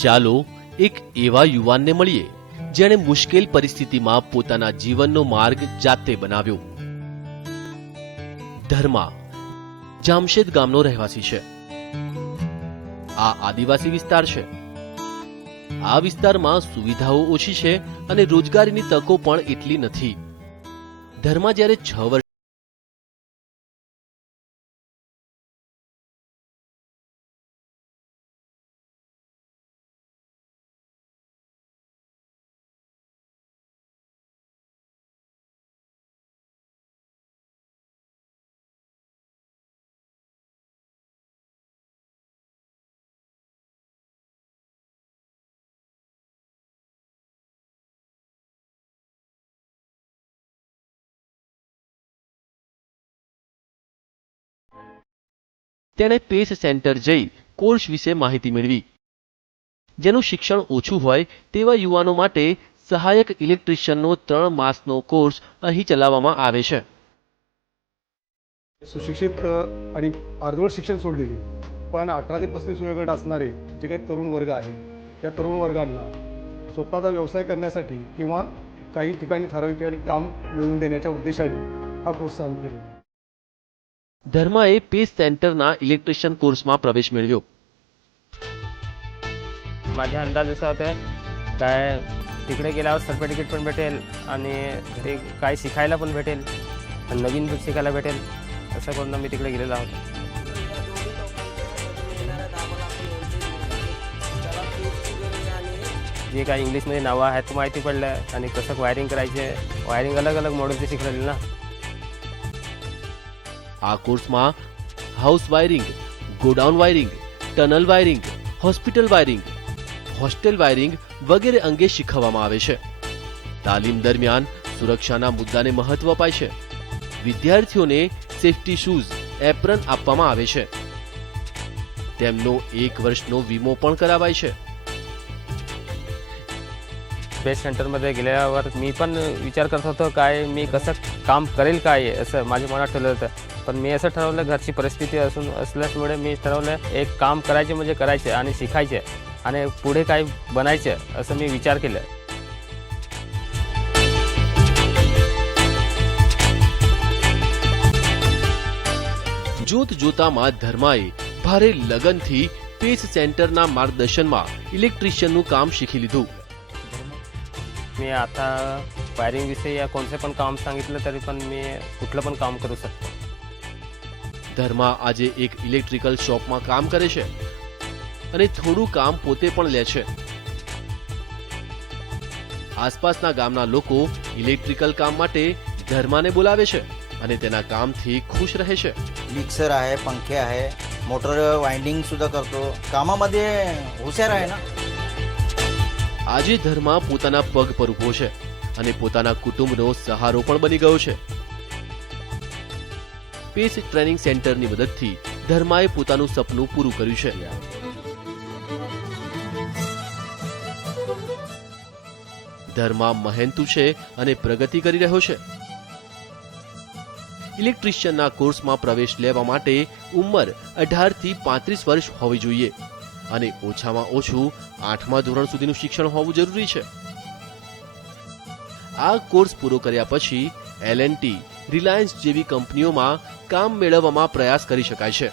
ચાલો એક એવા યુવાનને મળીએ જેણે મુશ્કેલ પરિસ્થિતિમાં પોતાના જીવનનો માર્ગ જાતે બનાવ્યો। ધર્મા જામશેદ ગામનો રહેવાસી છે। આ આદિવાસી વિસ્તાર છે। આ વિસ્તારમાં સુવિધાઓ ઓછી છે અને રોજગારીની તકો પણ એટલી નથી। ધર્મા જ્યારે 6 વર્ષ તેણે પેસ સેન્ટર જઈ કોર્સ વિશે માહિતી મેળવી। જેનું શિક્ષણ ઓછું હોય તેવા યુવાનો માટે સહાયક ઇલેક્ટ્રિશિયનનો 3 માસનો કોર્સ અહીં ચલાવવામાં આવે છે। सुशिक्षित आणि अर्धवट शिक्षण सोडलेली पण 18 ते 35 वयोगट असणारे जे काही तरुण वर्ग आहे त्या तरुण वर्गांना स्वतःचा व्यवसाय करण्यासाठी किंवा काही ठिकाणी ठराविक काम मिळवून देण्याच्या उद्देशाने हा कोर्स चालू केला। ધર્માએ પેસ સેન્ટરના ઇલેક્ટ્રિશિયન કોર્સમાં પ્રવેશ મેળવ્યો। माझ्या अंदाज असा होता काय तिकडे गेल्यावर सर्टिफिकेट पण भेटेल आणि ते काय शिकायला पण भेटेल आणि नवीन शिकायला भेटेल असं करून मी तिकडे गेलेलो आहोत। जे काही इंग्लिशमध्ये नावं आहेत ते माहिती पडलं आणि कसं वायरिंग करायचे वायरिंग अलग अलग मॉडेलचे शिकलेले ना। આ કોર્સમાં house wiring, godown wiring, tunnel wiring, hospital wiring, hostel wiring વગેરે અંગે શીખવવામાં આવે છે। તાલીમ દરમિયાન સુરક્ષાના મુદ્દાને મહત્વ અપાય છે। વિદ્યાર્થીઓને સેફટી શૂઝ, એપ્રન આપવામાં આવે છે। તેમનો 1 વર્ષનો વીમો પણ કરાવાય છે। बेस्ट सेंटरमध्ये गेल्यावर मी पण विचार करत होतो काय मी कसं काम करेल काय असं माझ्या मनात ठरलं होतं। पण मी असं ठरवलं घरची परिस्थिती असल्यामुळे मी ठरवलं एक काम करायचे म्हणजे करायचे आणि शिकायचे आणि पुढे काय बनायचे असं मी विचार केला। જોત જોતામાં ધર્માએ ભારે લગનથી પેસ સેન્ટરના માર્ગદર્શનમાં ઇલેક્ટ્રિશિયનનું કામ શીખી લીધું। मी आता वायरिंग विषयी या कोणते पण काम सांगितलं तरी पण मी कुठलं पण काम करू शकतो। ધર્મા આજે એક ઇલેક્ટ્રિકલ શોપમાં કામ કરે છે અને થોડું કામ પોતે પણ લે છે। આસપાસના ગામના લોકો ઇલેક્ટ્રિકલ કામ માટે ધર્માને બોલાવે છે અને તેના કામથી ખુશ રહે છે। मिक्सर आहे, पंखे आहे, मोटर वाइंडिंग सुद्धा करतो। कामामध्ये हुशार आहे ना। આજે ધર્મા પોતાના પગ પર ઊભો છે અને પોતાના કુટુંબનો સહારો પણ બની ગયો છે। પેસ ટ્રેનિંગ સેન્ટરની મદદથી ધર્માએ પોતાનું સપનું પૂરું કર્યું છે। ધર્મા મહેનતુ છે અને પ્રગતિ કરી રહ્યો છે। ઇલેક્ટ્રિશિયનના કોર્સમાં પ્રવેશ લેવા માટે ઉંમર 18 થી 35 વર્ષ હોવી જોઈએ અને ઓછામાં ઓછું 8મા ધોરણ સુધીનું શિક્ષણ હોવું જરૂરી છે। આ કોર્સ પૂરો કર્યા પછી L&T, રિલાયન્સ જેવી કંપનીઓમાં કામ મેળવવામાં પ્રયાસ કરી શકાય છે।